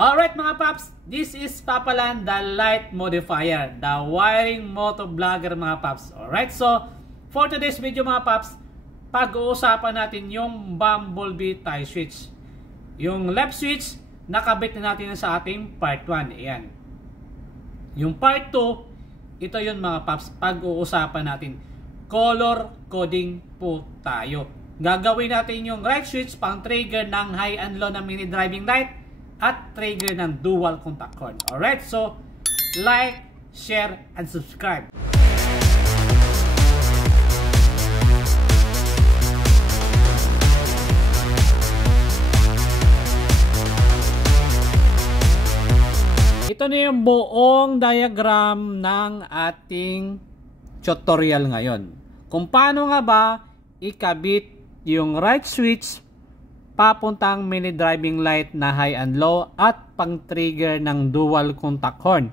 Alright mga paps, this is Papalan, the light modifier, the wiring moto vlogger mga paps. Alright, so for today's video mga paps, pag-uusapan natin yung bumblebee tie switch. Yung left switch, nakabit na natin sa ating part 1. Ayan. Yung part 2, ito yun mga paps, pag-uusapan natin. Color coding po tayo. Gagawin natin yung right switch pang trigger ng high and low na mini driving light at trigger ng dual contact horn. Alright, so like, share, and subscribe. Ito na yung buong diagram ng ating tutorial ngayon. Kung paano nga ba ikabit yung right switch papuntang mini driving light na high and low at pang trigger ng dual contact horn.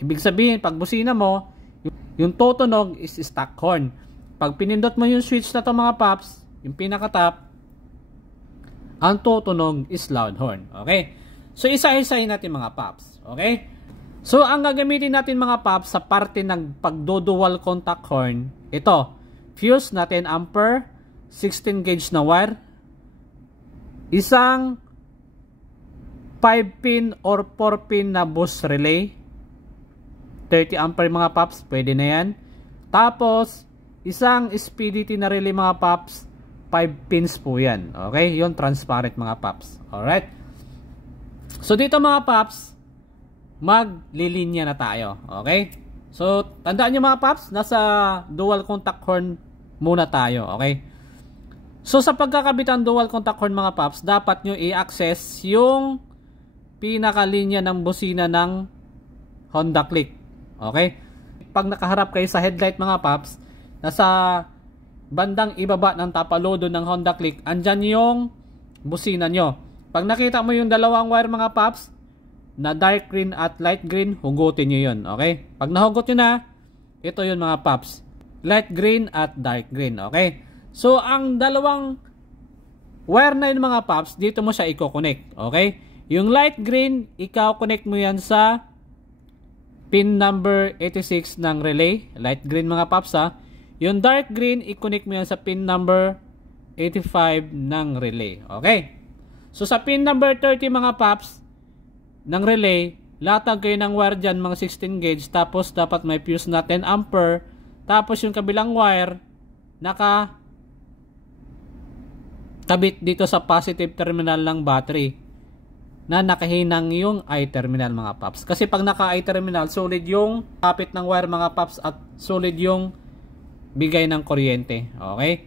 Ibig sabihin, pag busina mo, yung tutunog is stock horn. Pag pinindot mo yung switch na to mga paps, yung pinaka-top, ang tutunog is loud horn. Okay? So isa-isahin natin mga paps. Okay? So ang gagamitin natin mga paps sa parte ng pagdo-dual contact horn, ito, fuse na 10 ampere, 16 gauge na wire, isang 5-pin or 4-pin na boost relay, 30 ampere mga paps, pwede na yan. Tapos, isang SPDT na relay mga paps, 5 pins po yan. Okay? Yun, transparent mga paps. Alright? So, dito mga paps, maglilinya na tayo. Okay? So, tandaan nyo mga paps, nasa dual contact horn muna tayo. Okay? So sa pagkakabit ng dual contact horn mga paps, dapat nyo i-access yung pinakalinya ng busina ng Honda Click. Okay? Pag nakaharap kayo sa headlight mga paps, nasa bandang ibaba ng tapalodo ng Honda Click, andyan yung busina nyo. Pag nakita mo yung dalawang wire mga paps, na dark green at light green, hugutin nyo yun. Okay? Pag nahugot nyo na, ito yun mga paps. Light green at dark green. Okay? So, ang dalawang wire na yun mga paps, dito mo siya i-connect. Okay? Yung light green, ikaw-connect mo yan sa pin number 86 ng relay. Light green mga paps ha. Yung dark green, i-connect mo yan sa pin number 85 ng relay. Okay? So, sa pin number 30 mga paps ng relay, latag kayo ng wire dyan, mga 16 gauge. Tapos, dapat may fuse na 10 ampere. Tapos, yung kabilang wire, kabit dito sa positive terminal ng battery na nakahinang yung I terminal mga paps. Kasi pag naka I terminal, solid yung kapit ng wire mga paps at solid yung bigay ng kuryente. Okay?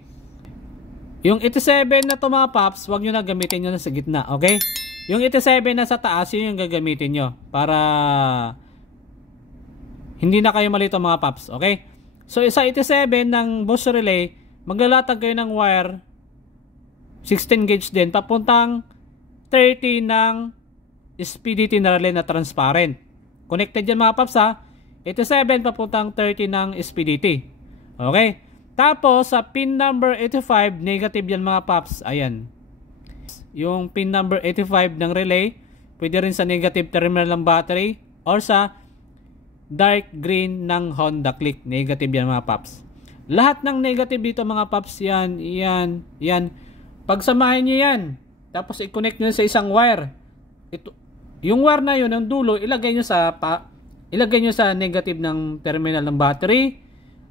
Yung 87 na to mga paps, wag nyo na gamitin nyo na sa gitna. Okay? Yung 87 na sa taas, yun yung gagamitin nyo para hindi na kayo malito mga paps. Okay? So sa 87 ng boost relay, maglalatag kayo ng wire 16 gauge din, papuntang 30 ng SPDT na relay na transparent. Connected yan mga paps ha. 87 papuntang 30 ng SPDT. Okay? Tapos sa pin number 85, negative yan mga paps. Ayan. Yung pin number 85 ng relay, pwede rin sa negative terminal ng battery or sa dark green ng Honda Click. Negative yan mga paps. Lahat ng negative dito mga paps, yan. Pagsamahin nyo yan, tapos i-connect nyo sa isang wire. Yung wire na yun, ang dulo, ilagay nyo sa negative ng terminal ng battery,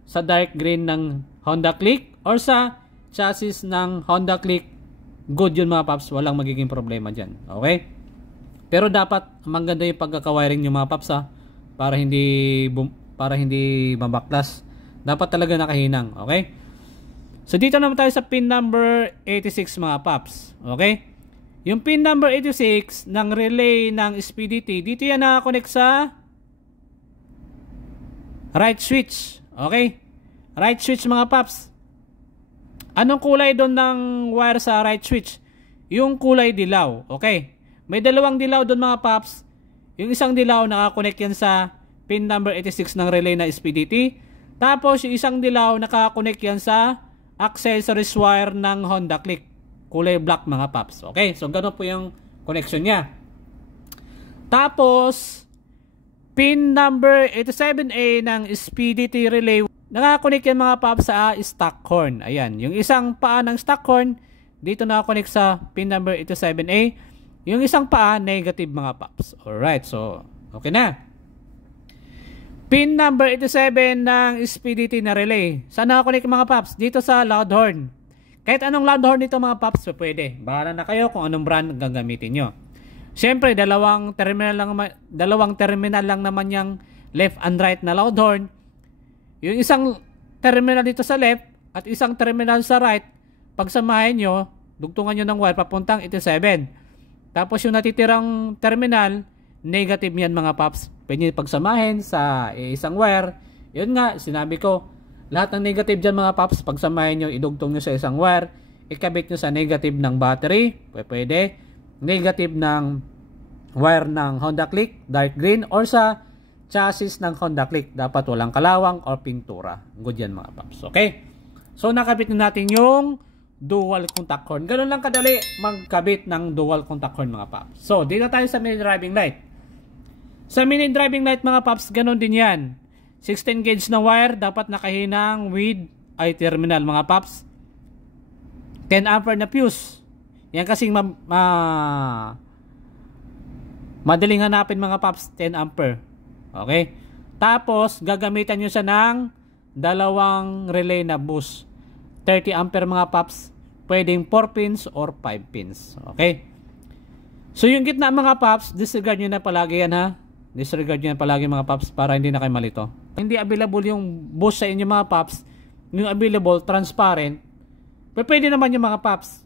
sa dark green ng Honda Click, or sa chassis ng Honda Click. Good yun mga paps, walang magiging problema dyan. Okay? Pero dapat, maganda yung pagkakawiring nyo mga paps ha, para hindi mabaklas. Dapat talaga nakahinang. Okay? So, dito naman tayo sa pin number 86 mga paps. Okay? Yung pin number 86 ng relay ng SPDT, dito yan nakakonect sa right switch. Okay? Right switch mga paps. Anong kulay doon ng wire sa right switch? Yung kulay dilaw. Okay? May dalawang dilaw doon mga paps. Yung isang dilaw nakakonect yan sa pin number 86 ng relay na SPDT. Tapos yung isang dilaw nakakonect yan sa accessories wire ng Honda Click. Kulay black mga paps. Okay? So, ganun po yung connection niya. Tapos, pin number 87A ng SPDT relay, nakakonek yan mga paps sa stock horn. Ayan, yung isang paa ng stock horn, dito nakakonek sa pin number 87A. Yung isang paa, negative mga paps. Alright, so, okay na. Pin number 87 ng SPDT na relay. Saan nakakonek mga paps? Dito sa loud horn. Kahit anong loud horn dito mga paps, pwede. Bahala na kayo kung anong brand gagamitin nyo. Siyempre, dalawang terminal lang naman yung left and right na loud horn. Yung isang terminal dito sa left at isang terminal sa right, pagsamahin nyo, dugtungan nyo ng wire papuntang 87. Tapos yung natitirang terminal, negative yan mga paps. Pwede nyo pagsamahin sa isang wire. Yun nga, sinabi ko, lahat ng negative dyan mga paps, pagsamahin nyo, idugtong nyo sa isang wire, ikabit nyo sa negative ng battery, pwede. Negative ng wire ng Honda Click, dark green, or sa chassis ng Honda Click. Dapat walang kalawang or pintura. Good yan mga paps. Okay? So, nakabit na natin yung dual contact horn. Ganun lang kadali magkabit ng dual contact horn mga paps. So, dito tayo sa mini driving light. Sa mini driving light mga paps, ganun din yan. 16 gauge na wire, dapat nakahinang with I terminal mga paps. 10 ampere na fuse. Yan kasing madaling hanapin mga paps, 10 ampere. Okay? Tapos, gagamitan nyo siya ng dalawang relay na bus. 30 ampere mga paps. Pwedeng 4 pins or 5 pins. Okay? So, yung gitna mga paps, disregard nyo na palagi yan ha. Disregard nyo na palagi mga paps para hindi na kayo malito. Hindi available yung bus sa inyo mga paps. Yung available, transparent. Pwede naman yung mga paps.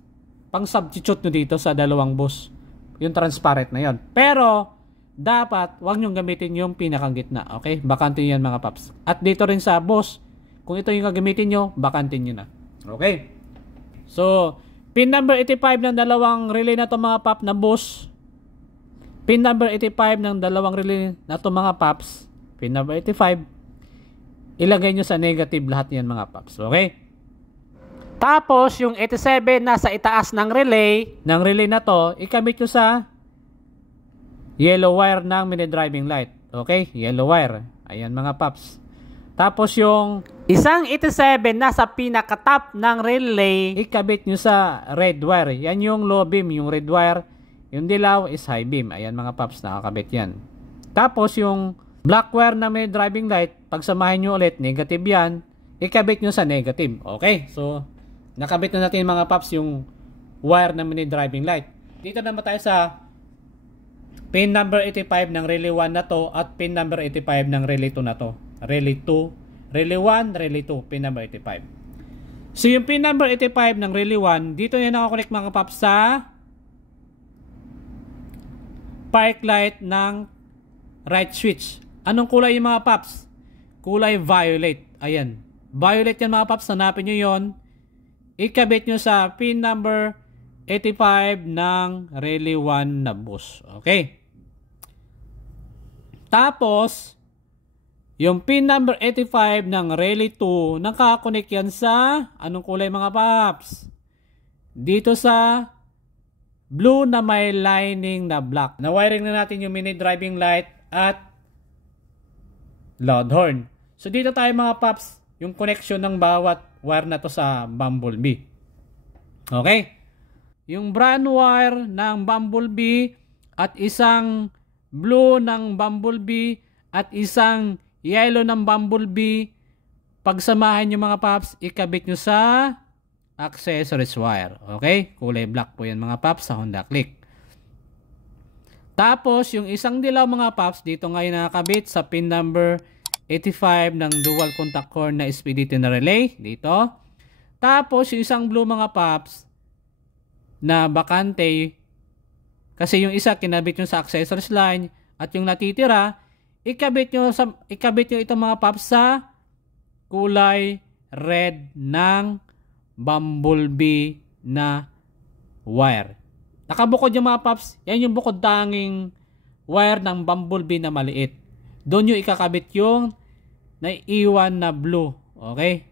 Pang substitute nyo dito sa dalawang bus. Yung transparent na yon. Pero, dapat, huwag nyo gamitin yung pinakang gitna. Okay? Bakantin yan mga paps. At dito rin sa bus, kung ito yung gagamitin nyo, bakantin nyo na. Okay? So, pin number 85 ng dalawang relay na to mga pap na bus. Pin number 85 ng dalawang relay na to mga paps. Pin number 85. Ilagay nyo sa negative lahat yan mga paps. Okay? Tapos, yung 87 nasa itaas ng relay na to, ikabit nyo sa yellow wire ng mini driving light. Okay? Yellow wire. Ayan mga paps. Tapos yung isang 87 nasa pinaka-top ng relay, ikabit nyo sa red wire. Yan yung low beam, yung red wire. Yung dilaw is high beam. Ayan mga paps, nakakabit yan. Tapos yung black wire na may driving light, pagsamahin nyo ulit, negative yan, ikabit nyo sa negative. Okay? So, nakabit na natin mga paps yung wire na mini driving light. Dito naman tayo sa pin number 85 ng relay 1 na to at pin number 85 ng relay 2 na to. Relay 2, relay 1, relay 2, pin number 85. So yung pin number 85 ng relay 1, dito yan nakakonect mga paps sa park light ng right switch. Anong kulay yung mga paps? Kulay violet. Ayan. Violet yan mga paps. Hanapin nyo yon. Ikabit nyo sa pin number 85 ng relay 1 na bus. Okay. Tapos, yung pin number 85 ng relay 2, nakakonect yan sa anong kulay mga paps? Dito sa blue na may lining na black. Na-wiring na natin yung mini driving light at loud horn. So dito tayo mga paps, yung connection ng bawat wire na to sa Bumblebee. Okay? Yung brown wire ng Bumblebee at isang blue ng Bumblebee at isang yellow ng Bumblebee, pagsamahin nyo mga paps, ikabit nyo sa accessories wire. Okay? Kulay black po yan mga paps sa Honda Click. Tapos, yung isang dilaw mga paps, dito ngayon nakakabit sa pin number 85 ng dual contact horn na SPDT na relay. Dito. Tapos, yung isang blue mga paps na bakante, kasi yung isa kinabit nyo sa accessories line at yung natitira, ikabit nyo ito mga paps sa kulay red ng Bumblebee na wire. Nakabukod yung mga paps, yan yung bukod tanging wire ng Bumblebee na maliit. Doon yung ikakabit yung naiiwan na blue. Okay?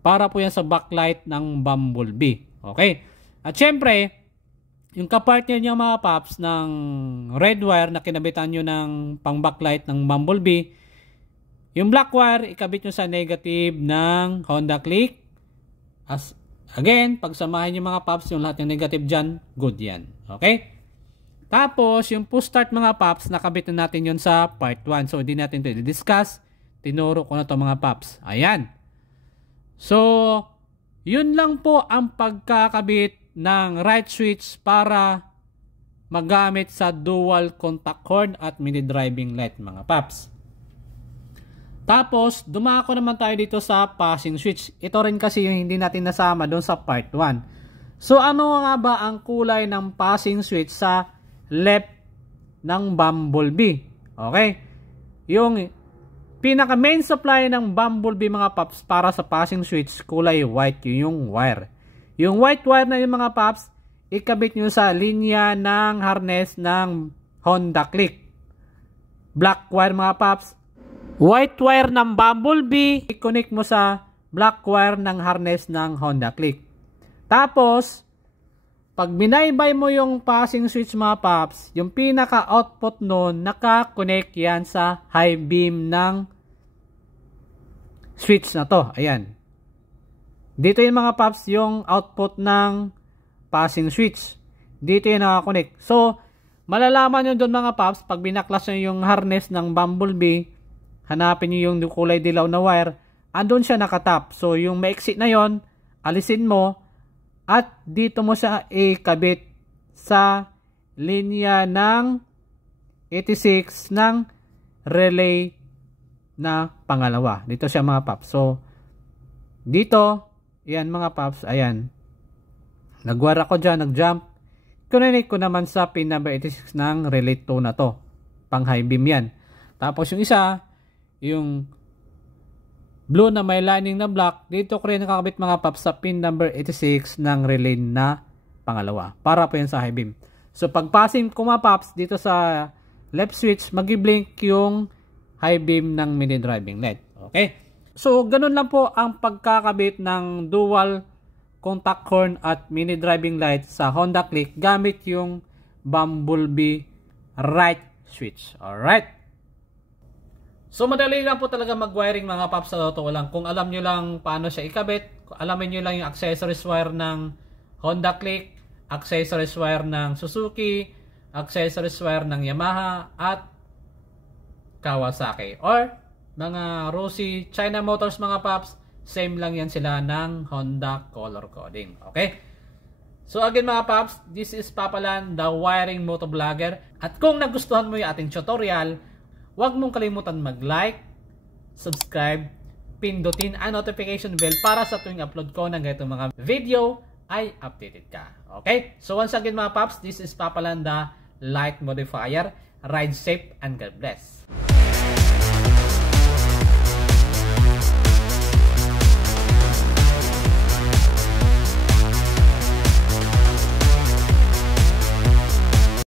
Para po yan sa backlight ng Bumblebee. Okay? At syempre, yung kapartner niya mga paps ng red wire na kinabitan nyo ng pang backlight ng Bumblebee, yung black wire ikabit nyo sa negative ng Honda Click. As again, pagsamahin nyo mga paps yung lahat ng negative dyan, good yan. Okay? Tapos yung push start mga paps, nakabit na natin yun sa part 1. So hindi natin ito i-discuss. Tinuro ko na to mga paps. Ayan. So yun lang po ang pagkakabit ng right switch para magamit sa dual contact horn at mini driving light mga paps. Tapos dumako naman tayo dito sa passing switch. Ito rin kasi yung hindi natin nasama doon sa part 1. So ano nga ba ang kulay ng passing switch sa left ng Bumblebee? Okay? Yung pinaka main supply ng Bumblebee mga paps para sa passing switch, kulay white yung wire. Yung white wire na yung mga paps, ikabit nyo sa linya ng harness ng Honda Click. Black wire mga paps, white wire ng Bumblebee, i-connect mo sa black wire ng harness ng Honda Click. Tapos, pag binaybay mo yung passing switch mga paps, yung pinaka-output nun, naka-connect yan sa high beam ng switch na to. Ayan. Dito yung mga paps, yung output ng passing switch. Dito yung naka-connect. So, malalaman nyo doon mga paps, pag binaklas nyo yung harness ng Bumblebee, hanapin nyo yung kulay dilaw na wire, andun siya nakatap. So, yung ma-exit na yon, alisin mo, at dito mo siya ikabit sa linya ng 86 ng relay na pangalawa. Dito siya mga paps. So, dito, yan mga paps, ayan. Nagwire ako dyan, nag-jump. Connect ko naman sa pin number 86 ng relay 2 na to. Pang high beam yan. Tapos yung isa, yung blue na may lining na black, dito ko rin nakakabit mga paps sa pin number 86 ng relay na pangalawa. Para po yan sa high beam. So pag passing ko mga paps, dito sa left switch, mag-blink yung high beam ng mini driving light. Okay? So, ganun lang po ang pagkakabit ng dual contact horn at mini driving light sa Honda Click gamit yung Bumblebee right switch. Alright? So, madali lang po talaga mag-wiring mga paps sa totoo lang. Kung alam nyo lang paano siya ikabit, alamin nyo lang yung accessories wire ng Honda Click, accessories wire ng Suzuki, accessories wire ng Yamaha at Kawasaki. Or mga Rossi, China Motors mga paps, same lang yan sila ng Honda color coding. Okay? So again mga paps, this is Papalan, the wiring motovlogger. At kung nagustuhan mo yung ating tutorial, huwag mong kalimutan mag-like, subscribe, pindutin ang notification bell para sa tuwing upload ko ng ganitong mga video ay updated ka. Okay? So once again mga paps, this is Papalan, the light modifier. Ride safe and God bless.